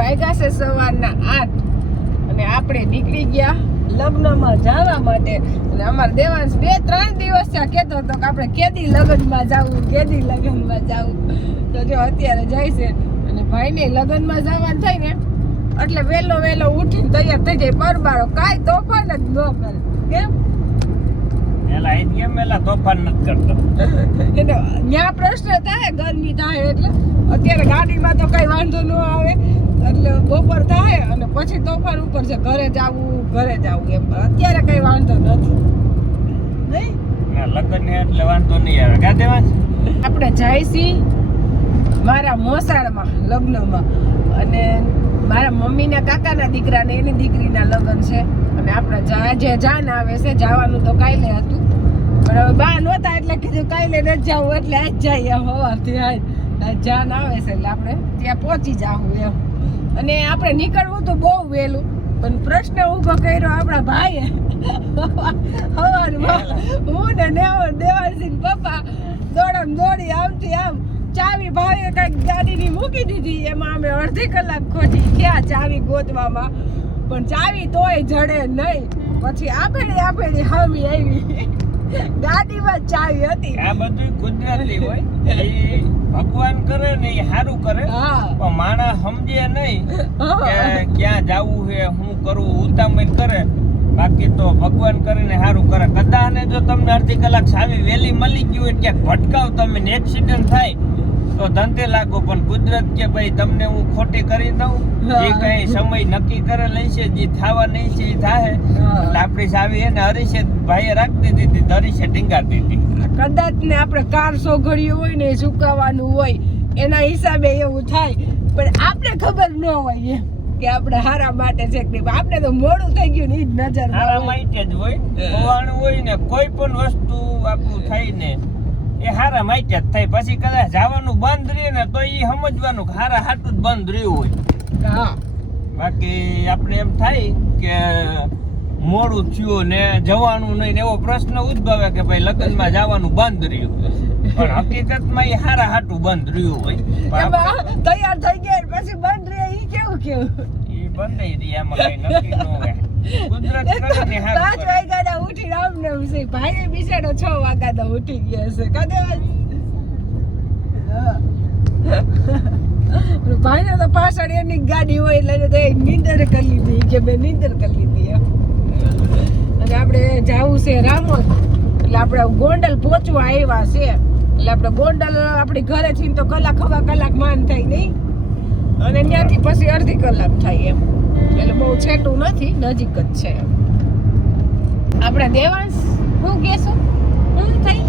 વાગ્યા છે સવારના 8 અને આપણે નીકળી ગયા લગ્નમાં જવા માટે. અને અમારા દેવાંશ 2-3 દિવસ ત્યાં કહેતો હતો કે આપણે કેદી લગ્નમાં જવું તો જો અત્યારે જાય છે. અને ભાઈને લગ્નમાં જવાનું થાય ને એટલે વહેલો ઉઠીને તૈયાર થઈ જાય. પરબારો કાંઈ તોફાન જ ન કરે. કેમ મેલા તોફાન નથી કરતો એટલે ત્યાં પ્રશ્ન થાય ગરમી થાય એટલે અત્યારે ગાડીમાં તો કઈ વાંધો ન આવે એટલે બપોર થાય અને પછી તોફાન ઉપર છે ઘરે જાવું એમ. અત્યારે કઈ વાંધો નથી નહીં લગ્ન એટલે વાંધો નહીં આવે. ક્યાં દેવા આપણે જાય છીએ મારા મોસાળમાં લગ્નમાં અને મારા મમ્મીના કાકાના દીકરાને એની દીકરીના લગ્ન છે. અને આપણે જે જાન આવે છે જવાનું તો કાલે હતું પણ હવે બા નહોતા એટલે કીધું કાલે નથી જવું એટલે આજ જઈએ સવારથી આજ જાન આવે છે એટલે આપણે ત્યાં પહોંચી જાવું એમ. અને આપણે નીકળવું તો બહુ વહેલું પણ પ્રશ્ન ઊભો કર્યો આપણા ભાઈએ સવારમાં હું ને દેવાનસિંહ પપ્પા દોડી આમથી આમ ચાવી ભાઈએ કઈક ગાડીની મૂકી દીધી એમાં અમે અડધી કલાક ખોટી ગયા ચાવી ગોતવામાં પણ ચાવી તોય જડે નહીં. પછી આપેડી હામી આવી ગાડીમાં ચાવી હતી. આ બધું કુદરતી હોય ભગવાન કરે ને એ સારું કરે પણ માણસ સમજે નહીં કે ક્યાં જવું છે શું કરવું ઉતામળ કરે. બાકી તો ભગવાન કરીને સારું કરે. કદાચ ને જો તમને અડધી કલાક ચાવી વહેલી મળી ગયું હોય ક્યાંક ભટકાવ તમે એક્સિડન્ટ થાય તો ધંધે લાગો. પણ કુદરત કે ભાઈ તમને હું ખોટી કરી દઉં જે કઈ સમય નક્કી કરે લઈ છે જે થવા નહીં છે એ થાય એટલે આપણી ચાવી એને હરીશે ભાઈએ રાખી દીધી હરીશે ટીંગાડી દીધી. કદાચ ને આપણે કાર સોઘડ્યું હોય ને ચૂકવવાનું હોય એના હિસાબે એવું થાય પણ આપણે ખબર ન હોય એમ કે આપણે હારા માટે છે કે આપણે તો મોડું થઈ ગયું ને ઈ જ નજર હારા માટે જ હોય. હોવાનું હોય ને કોઈ પણ વસ્તુ આપણું થાય ને એ હારા માટે જ થાય. પછી કદાચ જવાનું બંધ રહે ને તો એ સમજવાનું કે હારા હાટું જ બંધ રહ્યું હોય. બાકી આપણે એમ થાય કે મોડું થયું ને જવાનું નહીં ને એવો પ્રશ્ન ઉદ્ભવે કે ભાઈ લગ્નમાં જવાનું બંધ રહ્યું પણ હકીકતમાં એ હારા હાટું બંધ રહ્યું હોય. તૈયાર થઈ ગયા પછી બંધ રહે ઈ કેવું એ બંધ રહી એમાં કઈ નક્કી ન હોય. કુદરત કરે ને 5 વાગ્યાના ઉઠી રામને છે ભાઈ બિચારો 6 વાગ્યાના ઉઠી ગયા છે કદાચ ભાઈને તો પાછળ એની ગાડી હોય એટલે નીંદર કરી લીધી કે મેં નીંદર કરી લીધી એમ. અને આપણે જવું છે રામોદ એટલે આપણે ગોંડલ પહોંચવા આવ્યા છે એટલે આપણે ગોંડલ આપણી ઘરેથી તો કલાક માન થાય નહીં અને ત્યાંથી પછી અડધી કલાક થાય એમ એટલે બહુ છેટું નથી નજીક જ છે. આપણે દેવાંશ શું કહેશું શું થાય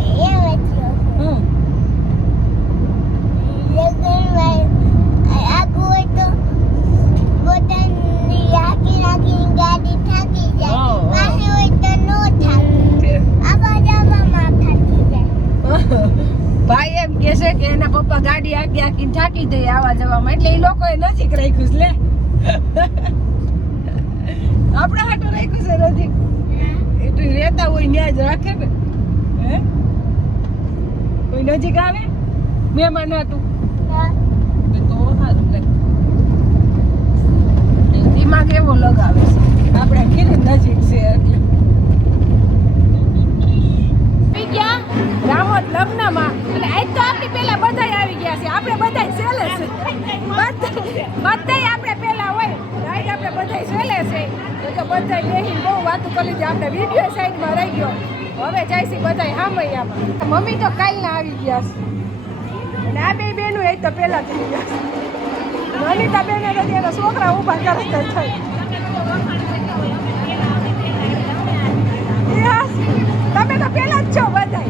ભાઈ એમ કે છે કે એના પપ્પા ગાડી આખીને થાકી જાય આવા જવામાં એટલે એ લોકોએ નજીક રાખ્યું લે આપણે હાટું રાખ્યું છે નજીક એટલું રહેતા હોય ત્યાં જ રાખે ને હે કોઈ નજીક આવે મહેમાન હાટું તો સારું લે દિમાગ એવો લગાવે છે આપણે કીધું નજીક છે એટલે રામોદ લગ્નમાં એટલે આજ તો આપણી પેલા બધાય આવી ગયા છે. આપણે બધાય સેલે છે બધાય આપણે પેલા હોય આજ આપણે બધાય સેલે છે તો બધાય બેહીને બહુ વાતો કરી લીધી. આપણે વિડીયો સાઈડમાં રહી ગયો હવે જાય છે બધાય હામૈયામાં. મમ્મી તો કાલના આવી ગયા છે અને આ બે બેનું એ તો પેલા થઈ ગયા છે. અનિતા બેને તો એના છોકરા ઊભા કરતા થઈ તમે તો પેલા જ છો બધાય.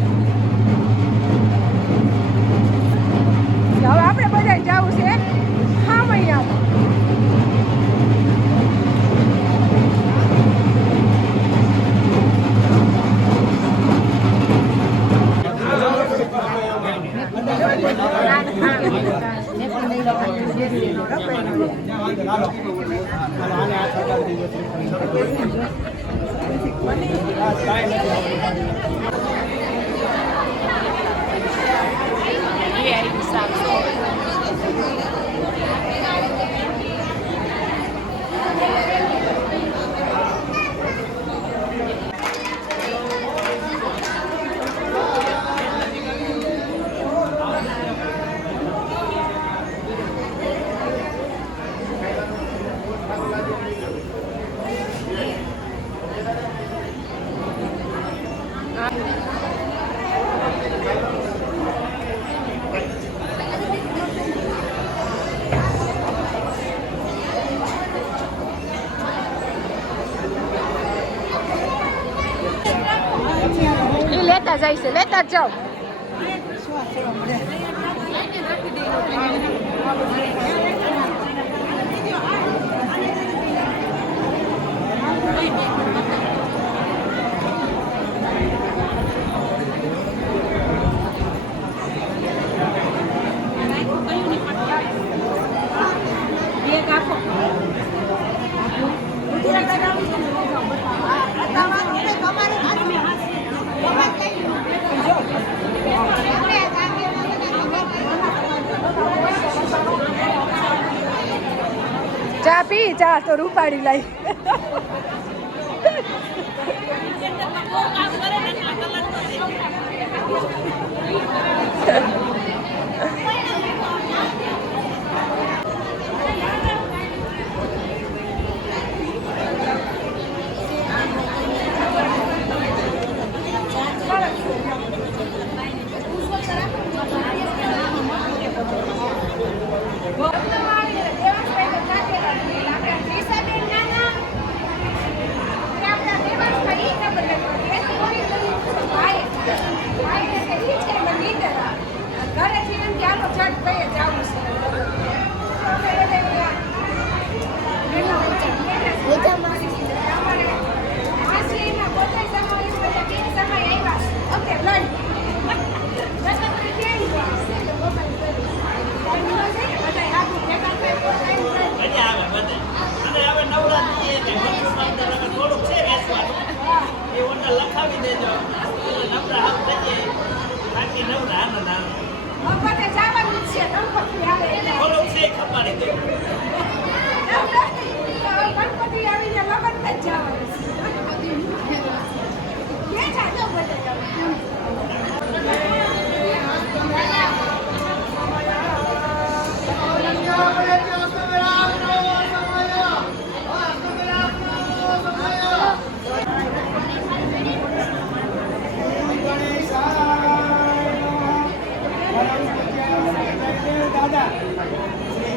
હવે આપણે બધા જવું છે હામૈયામાં. જાય છે, લેતા જ જાઓ. ચા પી, ચા તો રૂપાડી લાઈ.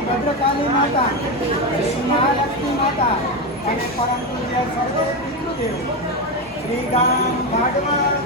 ભદ્રકાલી માતા, શ્રી મહાલક્ષ્મી માતા અને પરમ પૂજ્ય સર્વે પિતૃદેવ શ્રી ગામ ભાગવત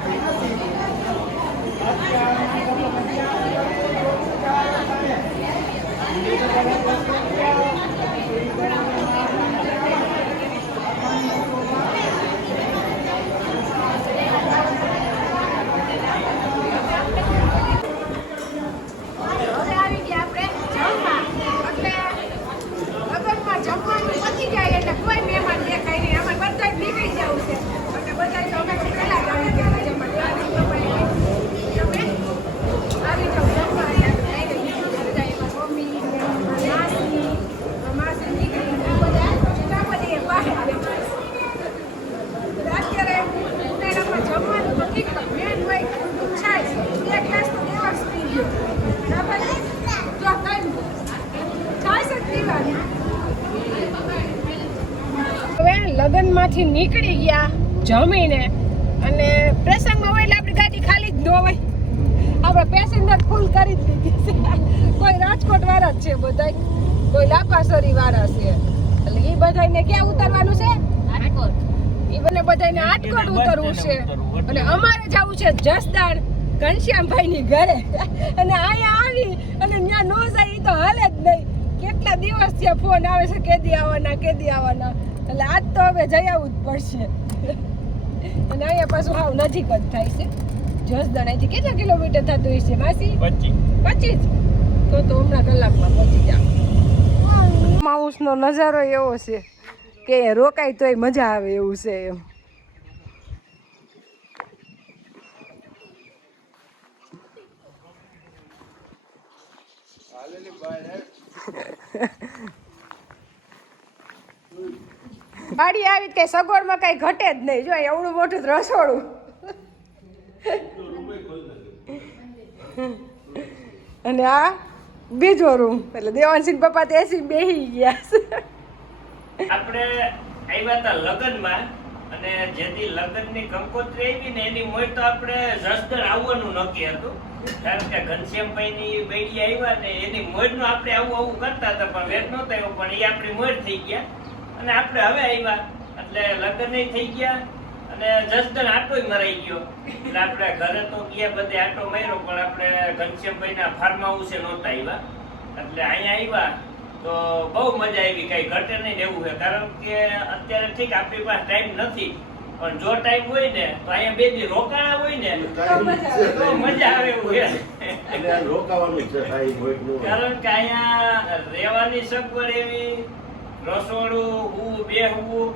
લગનમાંથી નીકળી ગયા જમીને અને પ્રસંગમાં હોય એટલે આપણી ગાડી ખાલી જ ન હોય, આપણે પેસેન્જર ફૂલ કરી જ દીધી છે. કોઈ રાજકોટ વાળા જ છે બધા, કોઈ લાપાસરી વાળા છે, એટલે એ બધાને ક્યાં ઉતરવાનું છે? રાજકોટ. એ બંને બધાને રાજકોટ ઉતરવું છે અને અમારે જવું છે જસદણ ઘનશ્યામભાઈ ની ઘરે. અને અહીંયા આવી અને ત્યાં ન જાય એ તો હાલે જ નહીં. કેટલા દિવસ ત્યાં ફોન આવે છે કેદી આવવાના કેદી આવવાના, એટલે આજ તો હવે જઈ આવવું જ પડશે. અને અહીંયા પાછું હાવ નજીક જ થાય છે જસદણ. અહીંથી કેટલા કિલોમીટર થતું હશે માસી? 25. તો હમણાં કલાકમાં પહોંચી જાવ. માઉસનો નજારો એવો છે કે રોકાય તોય મજા આવે એવું છે એમ. ગાડી આવી કઈ સગવડમાં કઈ ઘટે જ નહીં. જો એવડું મોટું રસોડું અને આ બીજો રૂમ. એટલે દેવાંશી પપ્પા તો એસી બેહી ગયા છે. આપણે આવ્યા હતા લગનમાં અને જેથી લગનની કંકોત્રી આવી ને એની મોય તો આપણે જસદણ આવવાનું નક્કી હતું, કારણ કે ઘનશ્યામભાઈની બેડી આવ્યા ને એની મોયનું આપણે આવું કરતા હતા, પણ વેત નહોતો આવ્યો, પણ એ આપણી મોય થઈ ગયા અને આપણે હવે આવ્યા એટલે લગ્ન થઈ ગયા અને જસદણ આટો મરાઈ ગયો એટલે આપણે ઘરે તો ગયા બધે આટો માર્યો પણ આપણે ઘનશ્યામભાઈના ફાર્મ હાઉસે નહોતા આવ્યા એટલે અહીંયા આવ્યા તો બહુ મજા આવી, કઈ ઘટે નહીં એવું છે. કારણ કે અત્યારે ઠીક આપણી પાસે ટાઈમ નથી પણ જો ટાઈમ હોય ને તો અહીંયા બે દી રોકાણા હોય ને તો મજા આવે એવું છે. કારણ કે અહીંયા રહેવાની સગવડ એવી, રસોડું, હું બેહવું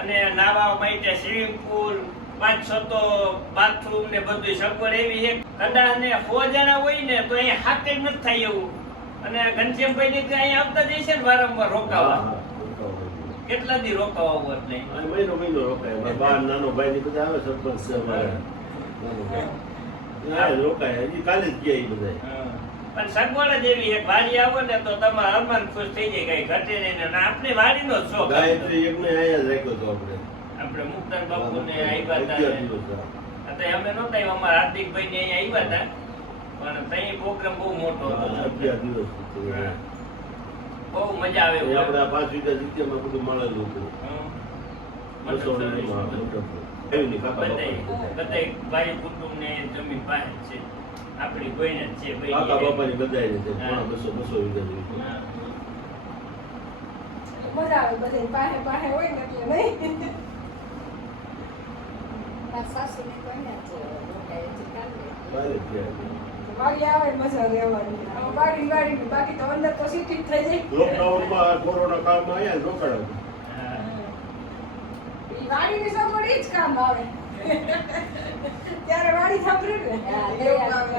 અને નાવા માટે સ્વિમિંગ પુલ, 5-6 તો બાથરૂમ ને બધું સગવડ એવી છે. કદાચ ને 100 જણા હોય ને તો અહીંયા હાથ જ નથી થાય એવું. અને ઘનશ્યામભાઈ ની અહીંયા આવતા જ છે ને વારંવાર રોકાવા. કેટલા દી રોકાવા હોત નહીં? મહિનો રોકાય. બાર નાનો ભાઈ ની બધા આવે સરપંચ છે અમારા. રોકાય હજી કાલે જ ગયા એ બધા. પણ સગવડ જ એવી એક વાડી આવો ને તો તમારા અરમાન ખુશ થઈ જાય, કઈ ઘટે નહીં. ને આપણે વાડીનો જ શોખ. ગાયત્રી યજ્ઞ અહીંયા જ રાખ્યો હતો આપણે મુક્તાન બાપુ ને આવ્યા હતા. અમે નહોતા આવ્યા, અમારા હાર્દિકભાઈ ને અહીંયા આવ્યા હતા પણ ત્યાં પ્રોગ્રામ બહુ મોટો હતો. 11 દિવસ બહુ મજા આવે એવું. આપણે 5 વીઘા જગ્યામાં બધું મળેલું હતું. બધા ભાઈ કુટુંબ ને જમીન પાસે છે, આપણી કોઈને જ છે. કાકા બાપાની બધાય છે 200 વીઘા જેવી. મજા આવે બધે પાસે પાસે હોય ને એટલે નહીં. વાડી આવે મજા રહેવાની. વાડી બાકી તો અંદર તો સિટી થઈ જાય. લોકડાઉનમાં કોરોના કાળમાં આયા રોકાણા. વાડીની સગવડ ઈ જ કામ આવે. ત્યારે વાડી સાંભળે ને એવું આવે.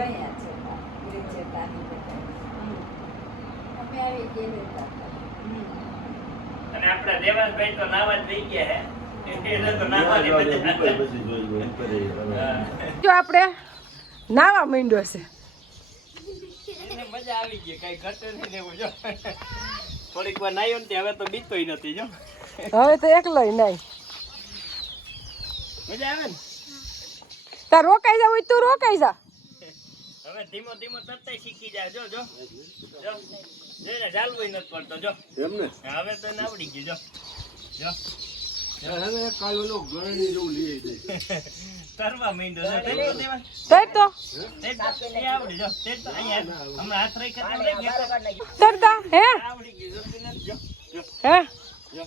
અને આપણા દેવાસભાઈ તો નાવા જ લઈ ગયા હે. એને તો નાવા જ જો આપણે નાવા માંડ્યો છે. એને મજા આવી ગઈ, કઈ ઘટે નહીં એવું. જો થોડીક વાર નાયો ને હવે તો બીતોય નથી. જો હવે તો એકલોય નહીં. મજા આવે ને. તાર રોકાઈ જા હોય તું રોકાઈ જા. હવે ધીમો ધીમો તરતા શીખી જાય. જો જો જો જોઈને ચાલવું નથી પડતો. જો એમ ને હવે તો એને આવડી ગયું. જો જો હવે કાલ ઓલો ગરણી જેવું લઈ દે. તરવા માંડ્યો છે. તર તો તે આવડી. જો તે તો અહીંયા હમણાં હાથ રહી ખતમ રહી ગયા. તરતા હે આવડી ગયું. જો જો જો હે જો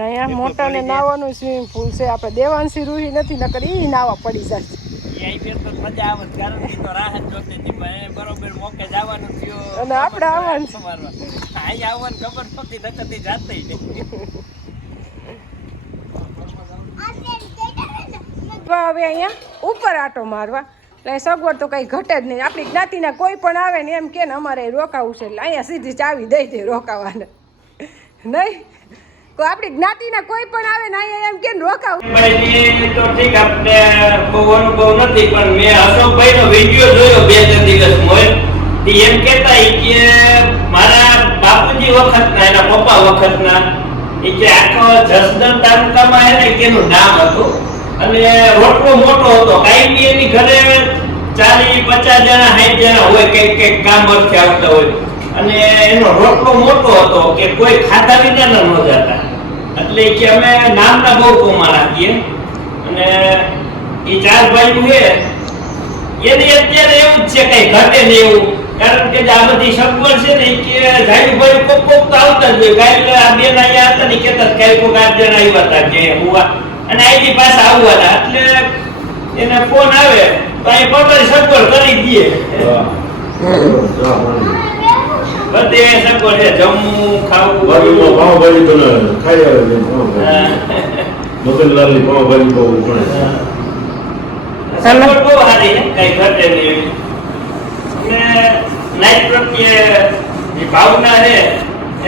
અહીંયા મોટા ને નાવાનું સ્વિમિંગ પુલ છે. આપણે દેવાંશી રૂહી નથી નકર ઈ નાવા પડી જાય. અહીં તો મજા આવે કારણ કે તો રાહત જોતી હતી પણ બરોબર મોકે જવાનું થયું અને આપણે આવવાનું છે. અહીં આવવાનું ખબર પકી નકતી જાતે નહીં. હવે અહીંયા ઉપર આટો મારવા એટલે સગવડ તો કઈ ઘટે જ નહીં. આપણી જ્ઞાતિના કોઈ પણ આવે ને એમ કે ને અમારે રોકાવું છે એટલે અહીંયા સીધી ચાવી દઈ દે રોકાવાને નહીં. કોઈ આપણી જ્ઞાતિના કોઈ પણ આવે ને અહીંયા એમ કે રોકાવું. તો ઠીક આપણે બહુ અનુભવ નથી પણ મેં અશોકભાઈ નો વિડીયો જોયો 2-3 દિવસ મોય. એમ કહેતા કે મારા બાપુજી વખતના એના પપ્પા વખતના કે આખો જસદણ તાલુકામાં એને કેનું નામ હતું અને રોટલો મોટો હતો. કાંઈ એની ઘરે 40-50 જણા 60 જણા હોય, કઈક કામ અર્થે આવતા હોય અને એનો રોટલો મોટો હતો કે કોઈ ખાતા વિના ન જતા. એટલે કે અમે નામના બહુ કોમા રાખીએ અને એ 4 ભાઈઓ છે એની અત્યારે એવું જ છે કઈ ઘટે નહીં એવું. કારણ કે આ બધી સગવડ છે ને કે જાયું ભાઈ કોક તો આવતા જ હોય. કાંઈ આ બેન અહીંયા હતા ને કહેતા કાંઈ કોક 8 જણા આવ્યા હતા કે હું અને આઈની પાસે આવવાના એટલે એને ફોન આવે તો અહીં પોતાની સગવડ કરી દઈએ. બધે સગવડ છે, જમવું ખાવું પાવભાજી તો ખાઈ આવે મગનલાલની પાવભાજી બહુ પડે. સગવડ બહુ સારી છે, કઈ ઘટે નહીં. અને નાઈટ પ્રત્યે જે ભાવના છે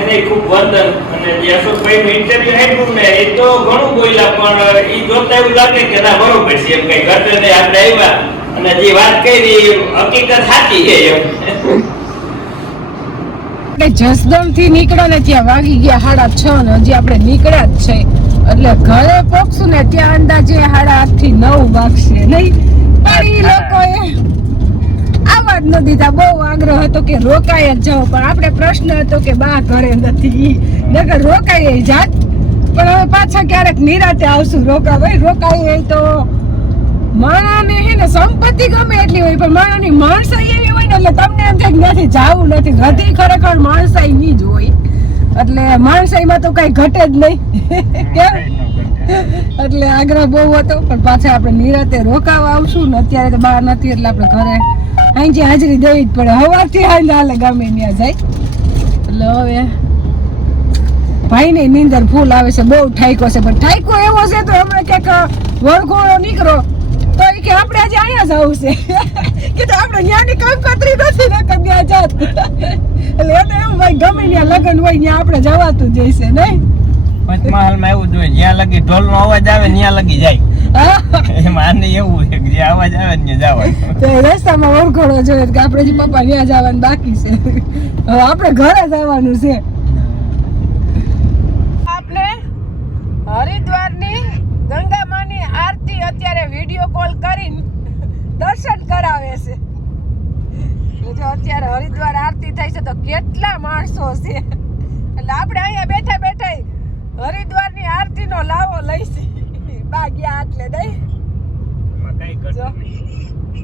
એને ખૂબ વંદન. અને જે અશોકભાઈ નું ઇન્ટરવ્યુ આપ્યું ને એ તો ઘણું બોલ્યા પણ એ જોતા એવું લાગે કે ના બરોબર છે એમ કઈ ઘટે નહીં. આપણે આવ્યા અને જે વાત કરી હકીકત સાચી છે એમ. જસદણ થી નીકળ્યો ને ત્યાં વાગી ગયા 6:30 ને હજી આપણે નીકળ્યા જ છે એટલે ઘરે પહોંચશું ને ત્યાં અંદાજે 8:30 થી 9 વાગશે નહીં. પણ ઈ લોકોએ આવા જ ન દીધા. બહુ આગ્રહ હતો કે રોકાય જ જાઓ, પણ આપણે પ્રશ્ન હતો કે બા ઘરે નથી, નકર રોકાય જાત. પણ હવે પાછા ક્યારેક નિરાતે આવશું. રોકાય તો માણાને હે ને સંપત્તિ ગમે એટલી હોય, પણ માણાની માણસાઈ એવી હોય ને એટલે તમને એમ થાય કે નથી જાવું નથી. હૃદય ખરેખર માણસાઈ ની જ હોય, એટલે માણસાઈમાં તો કઈ ઘટે જ નહીં. કેમ? એટલે આગ્રહ બહુ હતો, પણ પાછા આપણે નિરાતે રોકાવા આવશું ને. અત્યારે તો બહાર નથી એટલે આપણે ઘરે અહીં હાજરી દેવી જ પડે. હવારથી હાલ હાલે ગમે ત્યાં જાય. એટલે હવે ભાઈ ને નીંદર ફૂલ આવે છે, બહુ ઠાઈકો છે. પણ ઠાઈકો એવો છે તો હમણાં ક્યાંક વરઘોડો નીકળો તો એ કે આપણે આજે અહીંયા જ આવું છે કે તો આપણે ન્યાની કામ કતરી નથી ને ત્યાં જાત. એટલે એ તો એવું ભાઈ ગમે ત્યાં લગ્ન હોય ત્યાં આપણે જવાતું જ છે નહીં. પંચમહાલમાં એવું જોઈએ, જ્યાં લગી ઢોલનો અવાજ આવે ત્યાં લગી જાય. એમાં આને એવું છે કે જે અવાજ આવે ને ત્યાં જવાનું. તો રસ્તામાં વરઘોડો જોયો કે આપણે જે પપ્પા ત્યાં જવાનું બાકી છે, હવે આપણે ઘરે જવાનું છે. આપણે હરિદ્વારની ગંગા માની આરતી અત્યારે વિડિયો કોલ કરીને દર્શન કરાવે છે. જો અત્યારે હરિદ્વાર આરતી થાય છે તો કેટલા માણસો છે. એટલે આપણે અહીંયા બેઠા બેઠા હરિદ્વારની આરતી નો લાવો લઈશી. બા ગયા એટલે નહીં. એમાં કઈ ઘટે નહીં.